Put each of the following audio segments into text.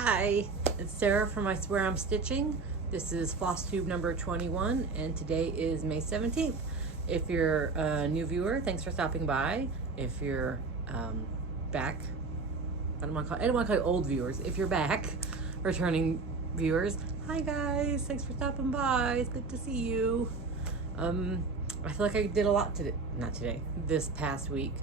Hi, it's Sarah from isweariamstitching. This is Flosstube number 21, and today is May 17th. If you're a new viewer, thanks for stopping by. If you're back, I don't want to call you old viewers. If you're back, returning viewers, hi guys, thanks for stopping by. It's good to see you. I feel like I did a lot today, this past week.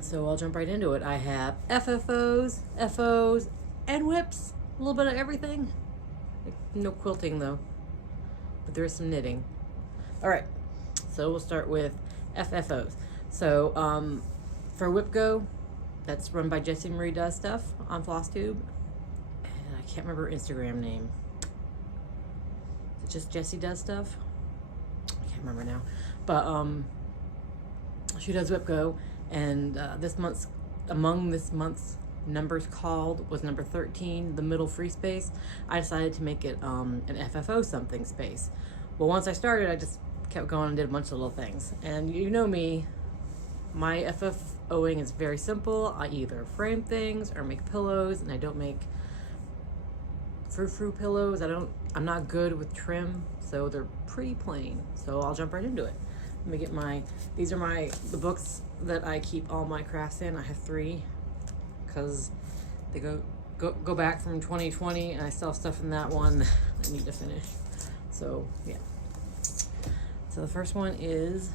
So I'll jump right into it. I have FFOs, FOs, and whips. A little bit of everything. No quilting though, but there is some knitting. All right, so we'll start with FFOs. So for Wipgo, that's run by JessieMarieDoesStuff on Flosstube. And I can't remember her Instagram name. Is it just Jessie Does Stuff? I can't remember now. But she does Wipgo. And among this month's numbers called was number 13, the middle free space. I decided to make it an FFO something space. Well, once I started, I just kept going and did a bunch of little things. And you know me, my FFOing is very simple. I either frame things or make pillows, and I don't make frou-frou pillows. I'm not good with trim, so they're pretty plain. So I'll jump right into it. Let me get these are the books that I keep all my crafts in. I have 3 because they go back from 2020, and I still have stuff in that one I need to finish. So yeah. So the first one is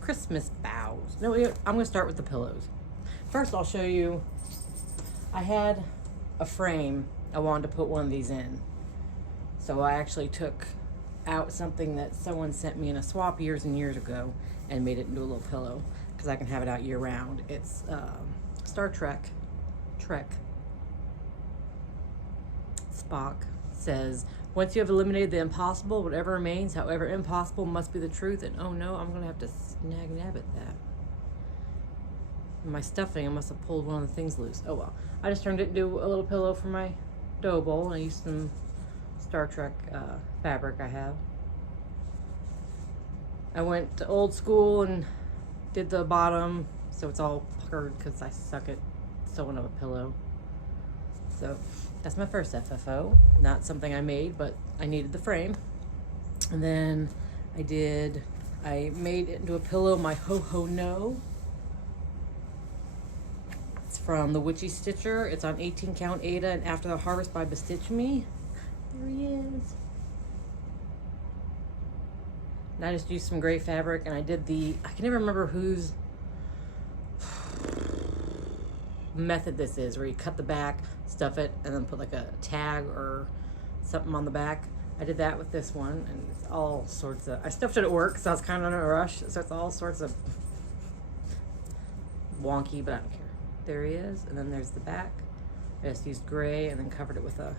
Christmas boughs. No, I'm gonna start with the pillows. First I'll show you, I had a frame I wanted to put one of these in. So I actually took out something that someone sent me in a swap years and years ago and made it into a little pillow because I can have it out year round. It's Star Trek. Spock says, once you have eliminated the impossible, whatever remains, however impossible, must be the truth. And oh no, I'm gonna have to nab at that. In my stuffing, I must have pulled one of the things loose. Oh well. I just turned it into a little pillow for my dough bowl, and I used some Star Trek fabric I have. I went to old school and did the bottom so it's all puckered because I suck at sewing up a pillow. So that's my first FFO. Not something I made, but I needed the frame. And then I made it into a pillow, my Ho Ho No. It's from the Witchy Stitcher. It's on 18 count Ada and After the Harvest by Stitchmaynia. There he is. And I just used some gray fabric, and I did I can never remember whose method this is, where you cut the back, stuff it, and then put like a tag or something on the back. I did that with this one, and it's all sorts of, I stuffed it at work, so I was kind of in a rush, so it's all sorts of wonky, but I don't care. There he is, and then there's the back. I just used gray and then covered it with a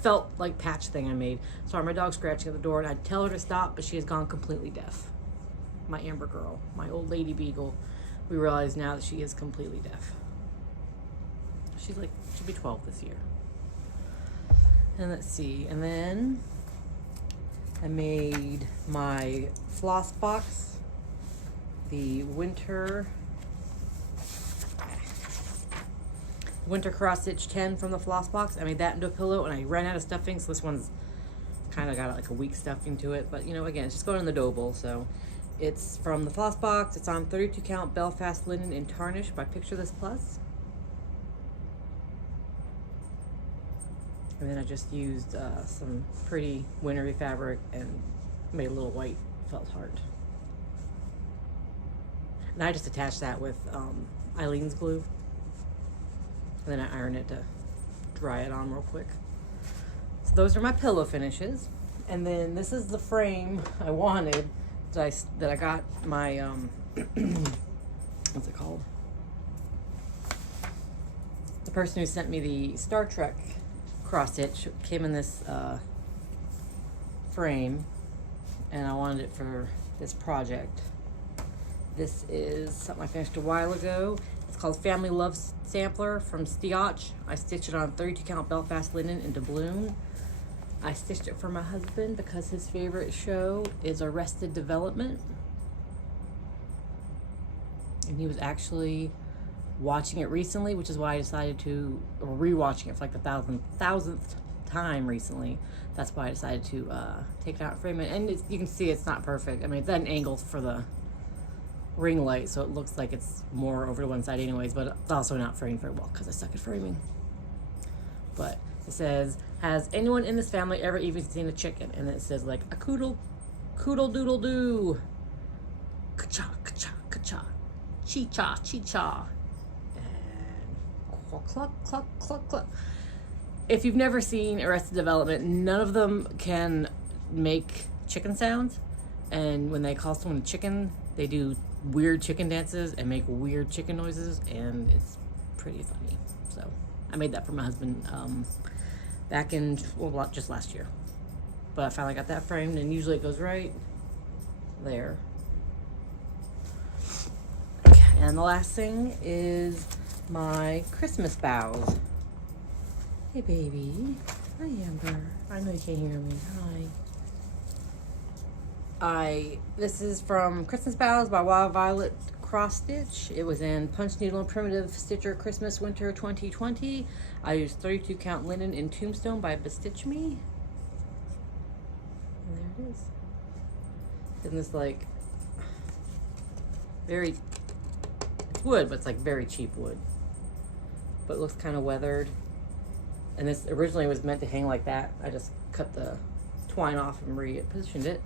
felt like patch thing I made. Sorry, my dog's scratching at the door, and I'd tell her to stop, but she has gone completely deaf. My Amber girl, my old lady beagle. We realize now that she is completely deaf. She'll be 12 this year. And let's see, and then I made my floss box, the winter cross stitch 10 from the floss box. I made that into a pillow, and I ran out of stuffing, so this one's kind of got like a weak stuffing to it, but you know, again, it's just going in the dough bowl. So it's from the floss box. It's on 32 count Belfast linen in tarnish by Picture This Plus. And then I just used some pretty wintry fabric and made a little white felt heart. And I just attached that with Eileen's glue. And then I iron it to dry it on real quick. So those are my pillow finishes. And then this is the frame I wanted that I got my, what's it called? The person who sent me the Star Trek cross stitch came in this frame, and I wanted it for this project. This is something I finished a while ago. It's called Family Love Sampler from Stiotch. I stitched it on 32 count Belfast linen into bloom. I stitched it for my husband because his favorite show is Arrested Development. And he was actually watching it recently, which is why I decided to, or rewatching it for like the thousandth time recently. That's why I decided to take it out and frame it. And you can see it's not perfect. I mean, it's at an angle for the ring light, so it looks like it's more over to one side anyways, but it's also not framed very well because I suck at framing. But it says, has anyone in this family ever even seen a chicken? And it says like a coodle doodle doo, ka-cha, ka-cha, ka-cha, chee-cha, chee-cha, and cluck, cluck, cluck, cluck, cluck. If you've never seen Arrested Development, none of them can make chicken sounds. And when they call someone a chicken, they do weird chicken dances and make weird chicken noises, and it's pretty funny. So I made that for my husband back in, well, just last year. But I finally got that framed, and usually it goes right there. Okay, and the last thing is my Christmas boughs. Hey baby, hi Amber. I know you can't hear me. Hi. This is from Christmas Boughs by Wild Violet Cross Stitch. It was in Punch Needle and Primitive Stitcher Christmas Winter 2020. I used 32 count linen in Tombstone by Stitchmaynia. And there it is. In this like very, it's wood, but it's like very cheap wood. But it looks kind of weathered. And this originally was meant to hang like that. I just cut the twine off and repositioned it.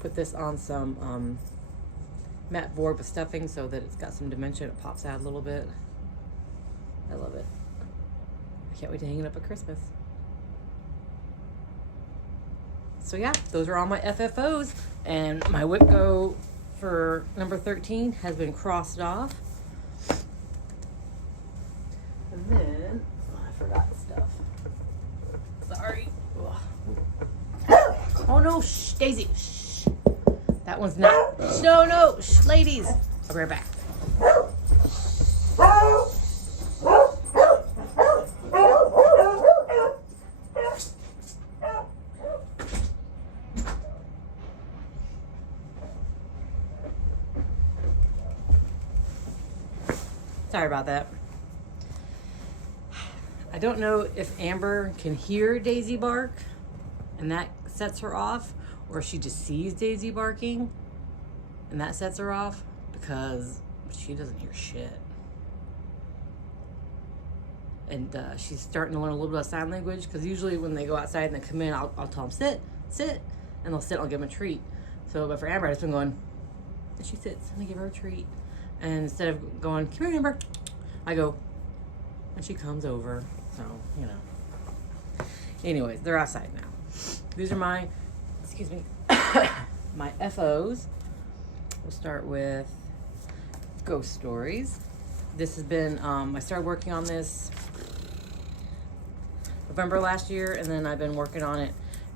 Put this on some matte board with stuffing so that it's got some dimension. It pops out a little bit. I love it. I can't wait to hang it up at Christmas. So yeah, those are all my FFOs. And my Wipgo for number 13 has been crossed off. And then, oh, I forgot stuff. Sorry. Oh no, shh, Daisy, shh. That one's not, no, shh, ladies. I'll be right back. Sorry about that. I don't know if Amber can hear Daisy bark and that sets her off, or she just sees Daisy barking and that sets her off, because she doesn't hear shit. And she's starting to learn a little bit of sign language, because usually when they go outside and they come in, I'll tell them sit, and they'll sit and I'll give them a treat. So, but for Amber, I've just been going, and she sits and I give her a treat. And instead of going, come here, Amber, I go, and she comes over. So, you know. Anyways, they're outside now. These are my, excuse me, my FOs. We'll start with Ghost Stories. This has been, I started working on this November last year, and then I've been working on it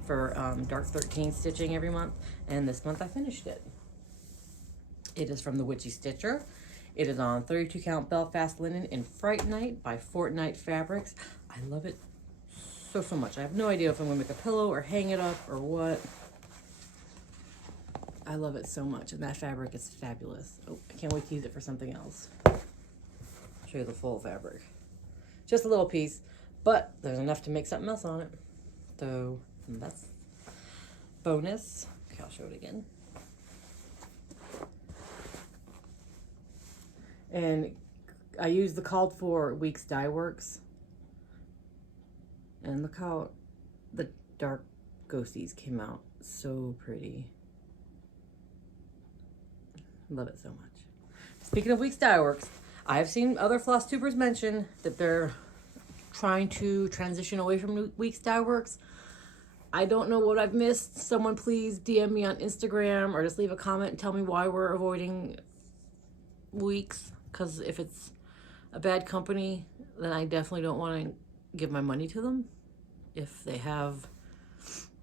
for Dark 13 stitching every month, and this month I finished it. It is from the Witchy Stitcher. It is on 32 count Belfast linen in Fright Night by Fortnite Fabrics. I love it so much. I have no idea if I'm gonna make a pillow or hang it up or what. I love it so much, and that fabric is fabulous. Oh, I can't wait to use it for something else. I'll show you the full fabric. Just a little piece, but there's enough to make something else on it. So that's bonus. Okay, I'll show it again. And I used the called for Weeks Dye Works. And look how the dark ghosties came out. So pretty. Love it so much. Speaking of Weeks Dye Works, I have seen other Flosstubers mention that they're trying to transition away from Weeks Dye Works. I don't know what I've missed. Someone please DM me on Instagram or just leave a comment and tell me why we're avoiding Weeks. Because if it's a bad company, then I definitely don't want to give my money to them. If they have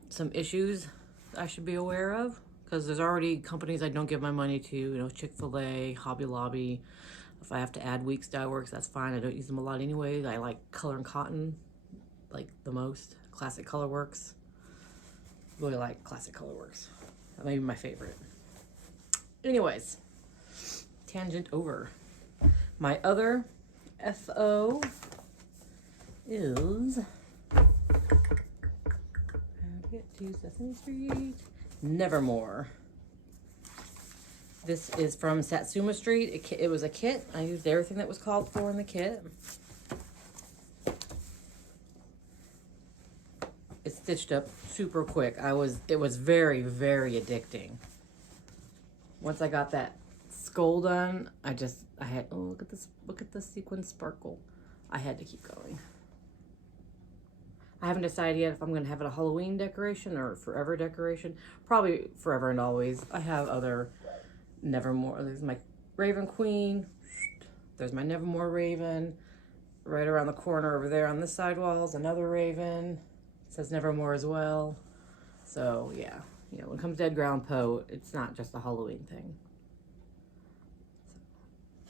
some issues I should be aware of. Because there's already companies I don't give my money to, you know, Chick-fil-A, Hobby Lobby. If I have to add Weeks Dye Works, that's fine. I don't use them a lot anyways. I like Color and Cotton, like the most. Classic Color Works. really like Classic Colorworks. That may be my favorite. Anyways, tangent over. My other FO is, how to get to Sesame Street, Nevermore. This is from Satsuma Street. It was a kit. I used everything that was called for in the kit. It stitched up super quick. It was very, very addicting. Once I got that skull done, I had, oh, look at this sequin sparkle. I had to keep going. I haven't decided yet if I'm gonna have it a Halloween decoration or forever decoration. Probably forever and always. I have other Nevermore. There's my Raven Queen. There's my Nevermore Raven. Right around the corner over there on this side wall is another Raven. It says Nevermore as well. So yeah, you know, when it comes to Dead Ground Poe, it's not just a Halloween thing.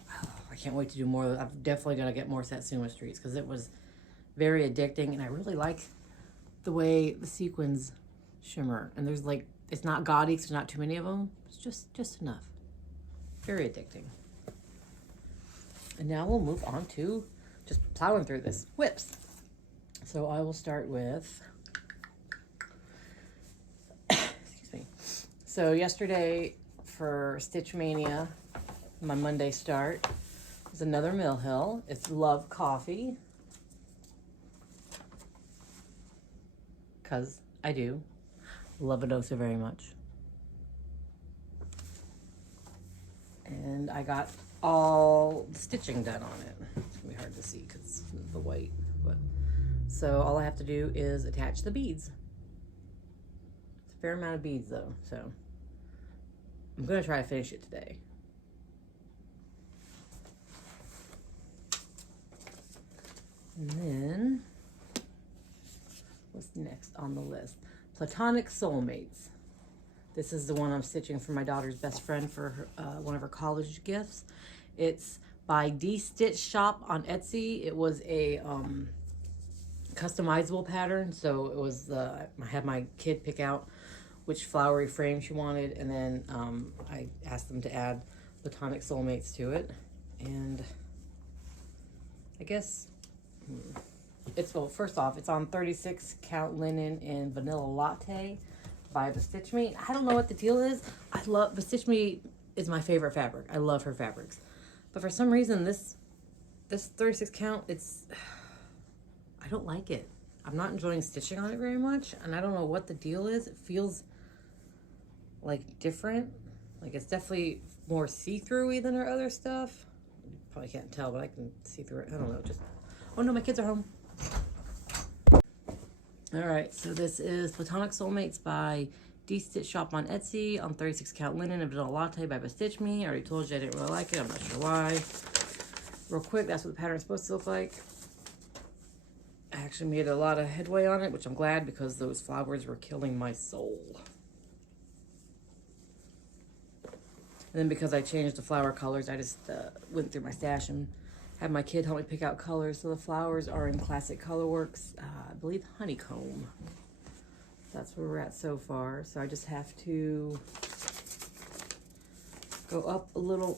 So, I can't wait to do more. I'm definitely gonna get more Satsuma Streets because it was very addicting, and I really like the way the sequins shimmer. And there's like, it's not gaudy because there's not too many of them. It's just enough. Very addicting. And now we'll move on to just plowing through this. Whips. So I will start with, excuse me. So yesterday for Stitchmaynia, my Monday start, was another Mill Hill. It's Love Coffee. Because I do love it so very much. And I got all the stitching done on it. It's gonna be hard to see because of the white, but so all I have to do is attach the beads. It's a fair amount of beads though, so I'm gonna try to finish it today. And then what's next on the list? Platonic Soulmates. This is the one I'm stitching for my daughter's best friend for her, one of her college gifts. It's by D-Stitch Shop on Etsy. It was a customizable pattern, so it was I had my kid pick out which flowery frame she wanted, and then I asked them to add Platonic Soulmates to it. And I guess it's, well, first off, it's on 36 count linen in Vanilla Latte by BoboJessieStitches. I don't know what the deal is. I love, BoboJessieStitches is my favorite fabric. I love her fabrics. But for some reason, this 36 count, I don't like it. I'm not enjoying stitching on it very much, and I don't know what the deal is. It feels like different. Like it's definitely more see-through-y than her other stuff. You probably can't tell, but I can see through it. I don't know, just, oh no, my kids are home. All right, so this is Platonic Soulmates by D-Stitch Shop on Etsy on 36 count linen and Vanilla Latte by BoboJessieStitches. I already told you I didn't really like it. I'm not sure why. Real quick, that's what the pattern's supposed to look like. I actually made a lot of headway on it, which I'm glad because those flowers were killing my soul. And then because I changed the flower colors, I just went through my stash and had my kid help me pick out colors. So the flowers are in Classic Colorworks, I believe Honeycomb. That's where we're at so far. So I just have to go up a little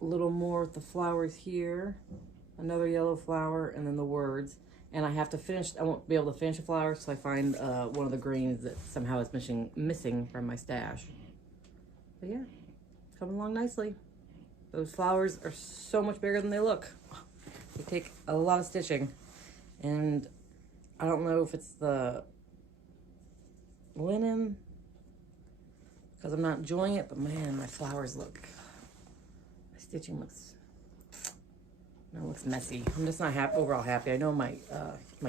more with the flowers here. Another yellow flower, and then the words. And I have to finish, I won't be able to finish the flowers till I find one of the greens that somehow is missing from my stash. But yeah, it's coming along nicely. Those flowers are so much bigger than they look. They take a lot of stitching. And I don't know if it's the linen, because I'm not enjoying it, but man, my flowers look, my stitching looks, no, it looks messy. I'm just not happy, overall happy. I know my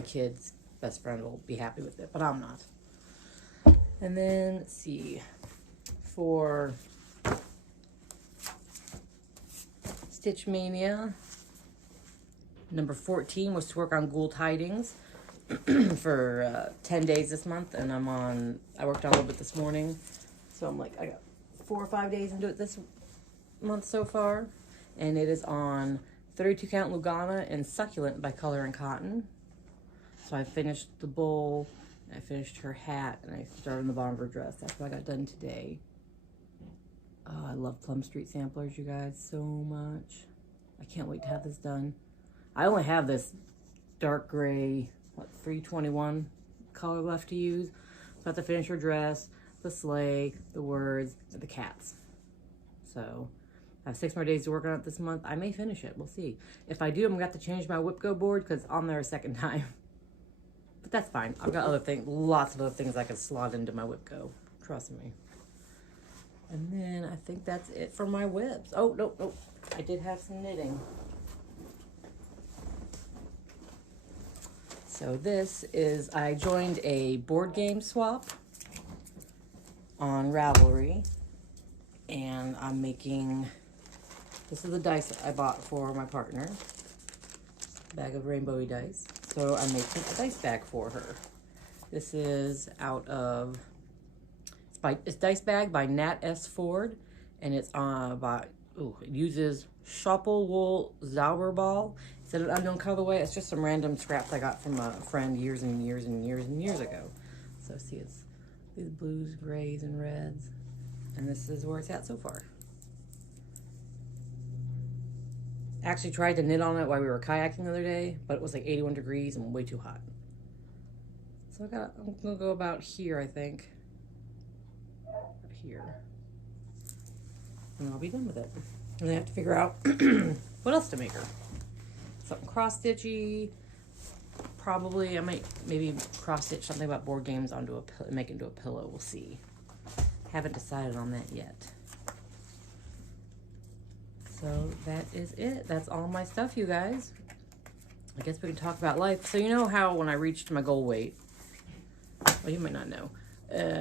kid's best friend will be happy with it, but I'm not. And then, let's see, for Stitchmaynia, number 14 was to work on Ghoul Tidings for 10 days this month, and I worked on a little bit this morning, so I'm like, I got 4 or 5 days into it this month so far, and it is on 32 count Lugana and Succulent by Color and Cotton. So I finished the bowl I finished her hat, and I started on the bottom of her dress. That's what I got done today. Oh, I love Plum Street samplers, you guys, so much. I can't wait to have this done. I only have this dark gray, 321 color left to use. So I have to finish her dress, the sleigh, the words, and the cats. So I have 6 more days to work on it this month. I may finish it. We'll see. If I do, I'm going to have to change my Wipgo board because it's on there a second time. But that's fine. I've got other things, lots of other things I can slot into my Wipgo. Trust me. And then I think that's it for my whips. Oh, no. I did have some knitting. So this is, I joined a board game swap on Ravelry. And I'm making, this is the dice I bought for my partner. Bag of rainbowy dice. So I'm making a dice bag for her. This is out of, it's Dice Bag by Nat S. Ford, and it's it uses Schoppel Wool Zauberball. It's an unknown colorway. It's just some random scraps I got from a friend years and years and years and years ago. So see, it's these blues, grays, and reds, and this is where it's at so far. Actually tried to knit on it while we were kayaking the other day, but it was like 81 degrees and way too hot. So I'm gonna go about here, I think. About here. And I'll be done with it. And I have to figure out what else to make her. Something cross-stitchy. Probably, I might maybe cross-stitch something about board games onto make it into a pillow. We'll see. Haven't decided on that yet. So that is it. That's all my stuff, you guys. I guess we can talk about life. So you know how when I reached my goal weight, well, you might not know,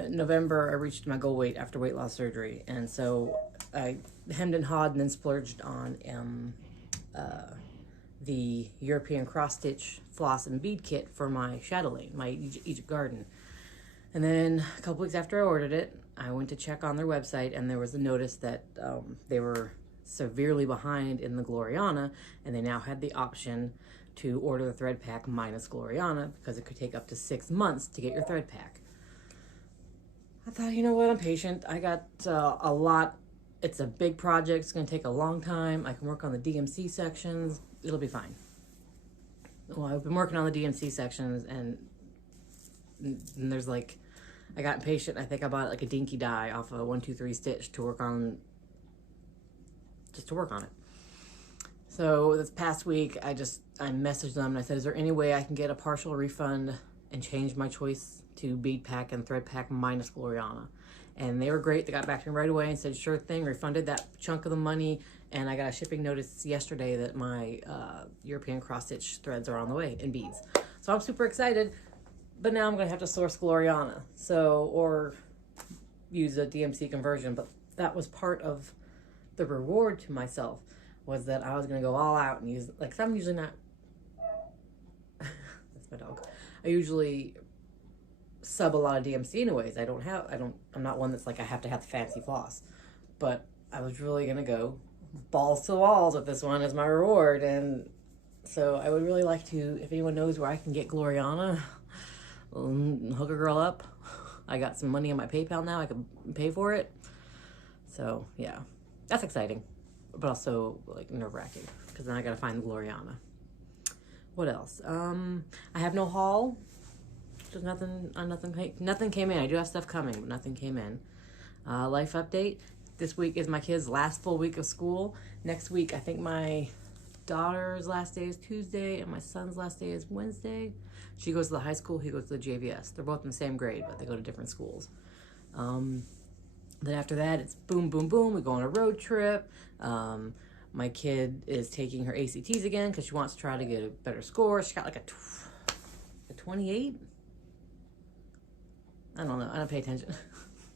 November I reached my goal weight after weight loss surgery, and so I hemmed and hawed and then splurged on the European cross stitch floss and bead kit for my chatelaine, my Egypt garden. And then a couple weeks after I ordered it, I went to check on their website, and there was a notice that they were severely behind in the Gloriana, and they now had the option to order the thread pack minus Gloriana because it could take up to 6 months to get your thread pack. I thought, you know what, I'm patient. I got a lot. It's a big project. It's going to take a long time. I can work on the DMC sections. It'll be fine. Well, I've been working on the DMC sections, and there's like, I got impatient. I think I bought like a dinky die off of 123 Stitch to work on, just to work on it. So this past week, I messaged them and I said, is there any way I can get a partial refund and change my choice to bead pack and thread pack minus Gloriana? And they were great. They got back to me right away and said, sure thing, refunded that chunk of the money. And I got a shipping notice yesterday that my European cross stitch threads are on the way and beads. So I'm super excited, but now I'm going to have to source Gloriana. So, or use a DMC conversion, but that was part of the reward to myself, was that I was going to go all out and use, like, 'cause I'm usually not, that's my dog. I usually sub a lot of DMC anyways. I'm not one that's like, I have to have the fancy floss, but I was really going to go balls to the walls with this one as my reward. And so I would really like to, if anyone knows where I can get Gloriana, hook a girl up. I got some money on my PayPal now. I can pay for it. So yeah, that's exciting, but also like nerve-wracking because then I got to find the Gloriana. What else? I have no haul. Just nothing came in. I do have stuff coming, but nothing came in. Life update. This week is my kid's last full week of school. Next week, I think my daughter's last day is Tuesday and my son's last day is Wednesday. She goes to the high school, he goes to the JVS. They're both in the same grade, but they go to different schools. Then after that, it's boom, boom, boom. We go on a road trip. My kid is taking her ACTs again because she wants to try to get a better score. She got like a 28? I don't know. I don't pay attention.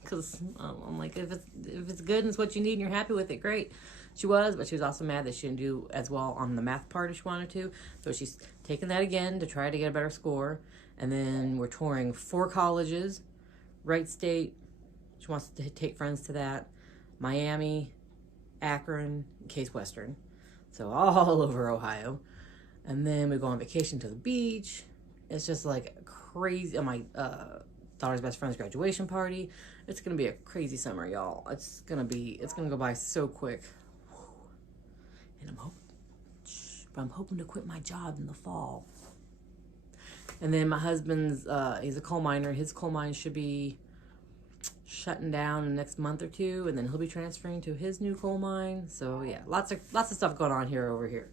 Because I'm like, if it's good and it's what you need and you're happy with it, great. She was, but she was also mad that she didn't do as well on the math part as she wanted to. So she's taking that again to try to get a better score. And then we're touring 4 colleges. Wright State, she wants to take friends to that. Miami, Akron, Case Western. So all over Ohio. And then we go on vacation to the beach. It's just like crazy, my daughter's best friend's graduation party. It's gonna be a crazy summer, y'all. It's gonna go by so quick. And I'm hoping to quit my job in the fall. And then my husband's, he's a coal miner. His coal mine should be shutting down in the next month or two, and then he'll be transferring to his new coal mine. So yeah, lots of stuff going on over here.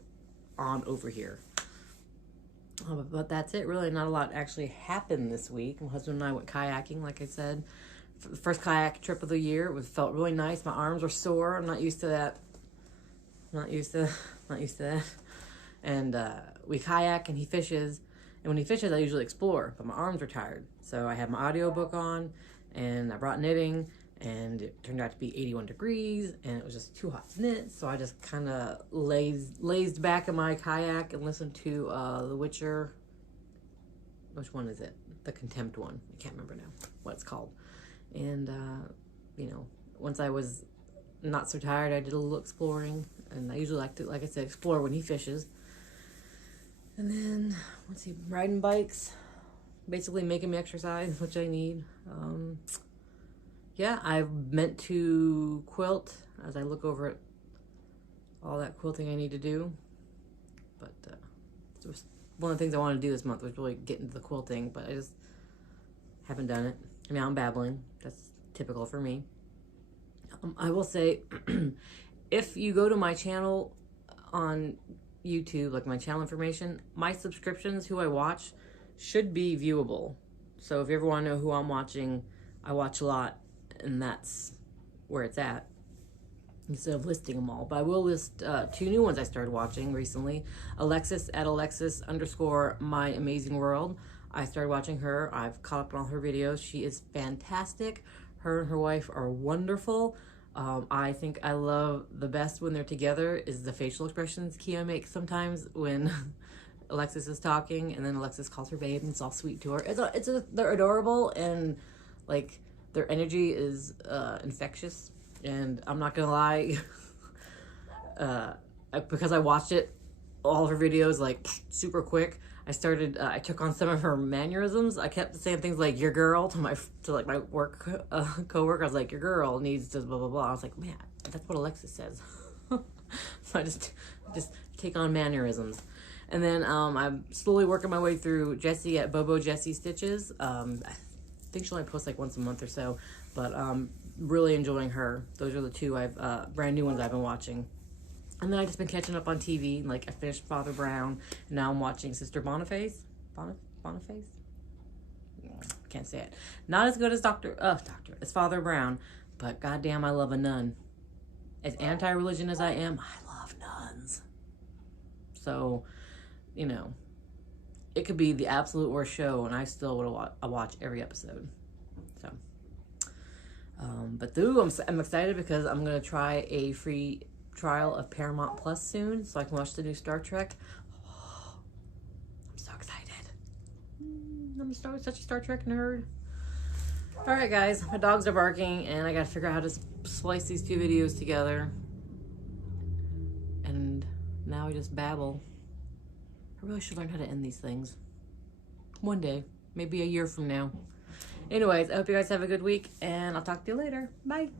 But that's it, really. Not a lot actually happened this week. My husband and I went kayaking, like I said. For the first kayak trip of the year. Felt really nice. My arms were sore. I'm not used to that. Not used to that. And we kayak and he fishes. And when he fishes, I usually explore, but my arms are tired. So I had my audiobook on, and I brought knitting, and it turned out to be 81 degrees, and it was just too hot to knit. So I just kind of lazed back in my kayak and listened to The Witcher. Which one is it? The Contempt one. I can't remember now what it's called. And, you know, once I was not so tired, I did a little exploring. And I usually like to, like I said, explore when he fishes. And then, let's see, riding bikes. Basically making me exercise, which I need. Yeah, I've meant to quilt as I look over at all that quilting I need to do. But it was one of the things I wanted to do this month was really get into the quilting, but I just haven't done it. And now I'm babbling. That's typical for me. I will say, if you go to my channel on YouTube, like my channel information, my subscriptions, who I watch, should be viewable. So if you ever want to know who I'm watching, I watch a lot, and that's where it's at, instead of listing them all. But I will list 2 new ones I started watching recently. Alexis at Alexis_My_Amazing_World. I started watching her. I've caught up on all her videos. She is fantastic. Her and her wife are wonderful. I think I love the best when they're together is the facial expressions Kia makes sometimes when Alexis is talking, and then Alexis calls her babe, and it's all sweet to her. They're adorable, and like their energy is infectious. And I'm not gonna lie, because I watched all of her videos like super quick. I took on some of her mannerisms. I kept saying things like "your girl" to my work coworker. I was like, "Your girl needs to blah blah blah." I was like, man, that's what Alexis says. So I just take on mannerisms. And then I'm slowly working my way through Jessie at BoboJessieStitches. I think she only posts like once a month or so, but really enjoying her. Those are the 2 brand new ones I've been watching. And then I just been catching up on TV. Like I finished Father Brown, and now I'm watching Sister Boniface. Boniface? Can't say it. Not as good as as Father Brown, but goddamn, I love a nun. As anti-religion as I am, I love nuns. So, you know, it could be the absolute worst show, and I still would watch every episode. So, but I'm excited because I'm gonna try a free trial of Paramount Plus soon, so I can watch the new Star Trek. Oh, I'm so excited. I'm such a Star Trek nerd. All right, guys, my dogs are barking, and I gotta figure out how to splice these 2 videos together. And now I just babble. I really should learn how to end these things. One day, maybe a year from now. Anyways, I hope you guys have a good week, and I'll talk to you later. Bye.